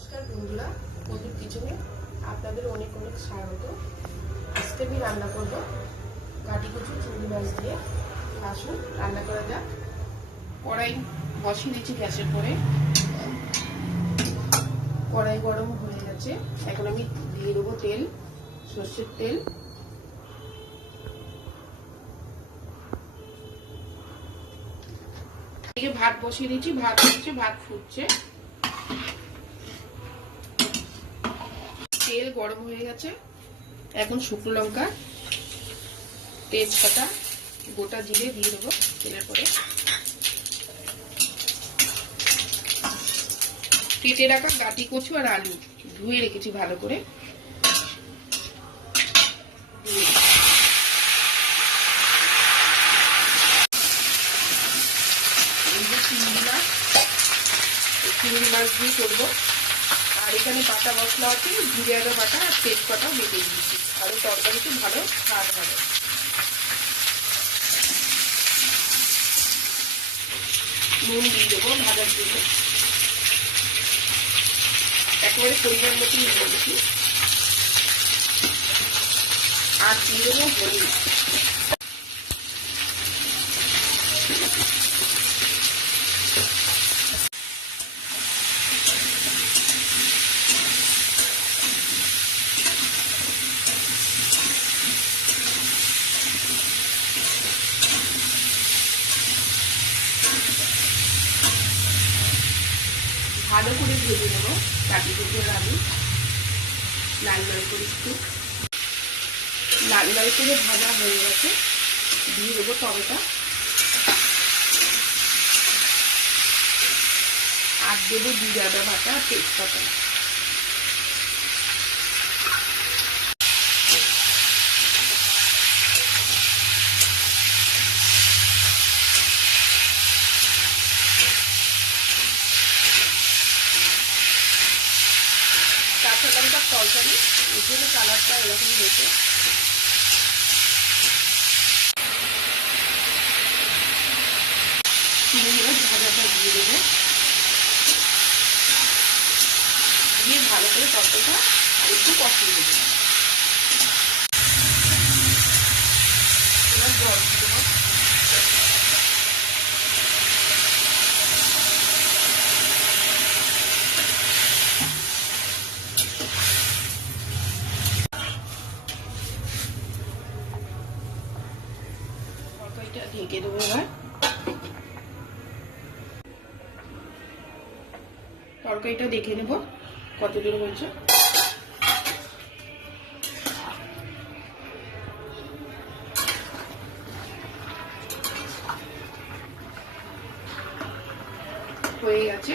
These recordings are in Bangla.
নমস্কার বন্ধুরা, বন্ধুর কিচেনে আপনাদের অনেক অনেক স্বাগত। আজকে আমি রান্না করব কাটি কচু চিংড়ি মাছ দিয়ে। আসুন রান্না করা যাক। কড়াই বসিয়ে দিচ্ছি গ্যাসের পরে। কড়াই গরম হয়ে গেছে, এখন আমি দিয়ে দেবো তেল, সর্ষের তেল। ভাত বসিয়ে দিচ্ছি, ভাত হচ্ছে, ভাত ফুটছে। তেল গরম হয়ে গেছে, এখন শুকনো লঙ্কা, তেজপাতা, গোটা জিরে দিয়ে দেবো তেলের পরে। কেটে রাখা গাটি কচু আর আলু ধুয়ে রেখেছি ভালো করে। চিংড়ি মাছ দিয়ে করবো। আর এখানে বাটা মশলা আছে, জিরে আদা বাটা আর তেজপাতাও বেটে দিয়েছি, আরো তরকারিতে ভালো স্বাদ হবে। নুন দিয়ে দেবো ভাজার জন্য, একেবারে পরিমাণ মতো নুন দিচ্ছি। আর দিয়ে দেবো হলুদ। ভালো করে ভেজে নেবো কাটি কুচুর আলু, লাল লাল করে একটু লাল লাল করে ভাজা হয়ে গেছে। দিয়ে দেবো টমেটো আর দেবো জিরে আদা বাটা আর তেজপাতা। কাঁচা লঙ্কার তরকারি, এর জন্য কালারটা এরকম হয়েছে। চিংড়ি মাছ ভাজাটা দিয়ে দেবো, দিয়ে ভালো করে তরকারিটা আর একটু কষিয়ে দেবো। এবার জল দিয়ে দেবো। তরকারিটা ঢেকে দেবো। এবার তরকারিটা দেখে নেব কত দূর হয়েছে। হয়ে গেছে,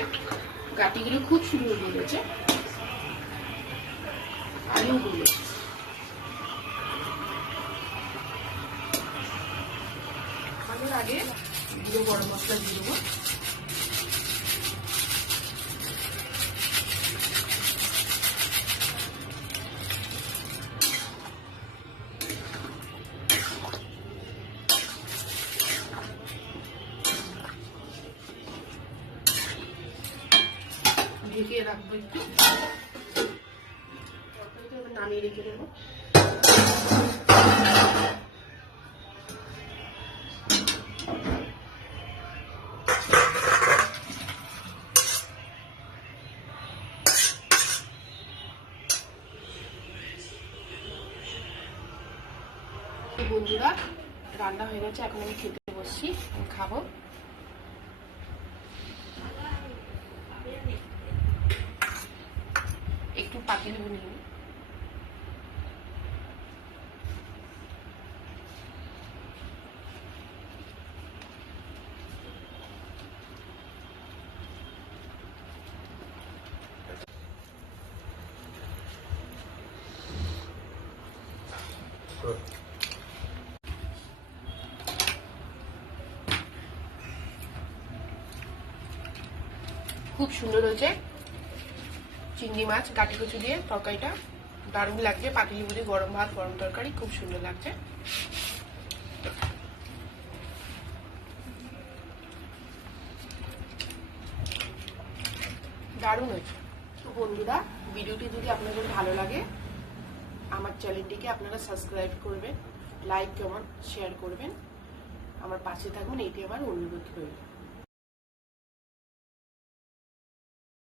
গাটিগুলো খুব সুন্দর গলেছে, আলু গলেছে। আমি আগে গুঁড়ো গরম মশলা দিয়ে দেবো। ঢেকে রাখবো একটু, নামিয়ে রেখে দেবো। বন্ধুরা, রান্না হয়ে গেছে, এখন আমি খেতে বসছি, খাবো। একটু পাতিলেবু নিয়ে খুব সুন্দর হয়েছে। চিংড়ি মাছ কাটি কচু দিয়ে তরকারিটা দারুণ লাগছে, পাতিলেবু দিয়ে গরম ভাত, গরম তরকারি, খুব সুন্দর লাগছে। দারুণ হয়েছে। তো বন্ধুরা, ভিডিওটি যদি আপনাদের ভালো লাগে আমার চ্যানেলটিকে আপনারা সাবস্ক্রাইব করবেন, লাইক কমেন্ট শেয়ার করবেন, আমার পাশে থাকবেন, এটি আমার অনুরোধ রইল।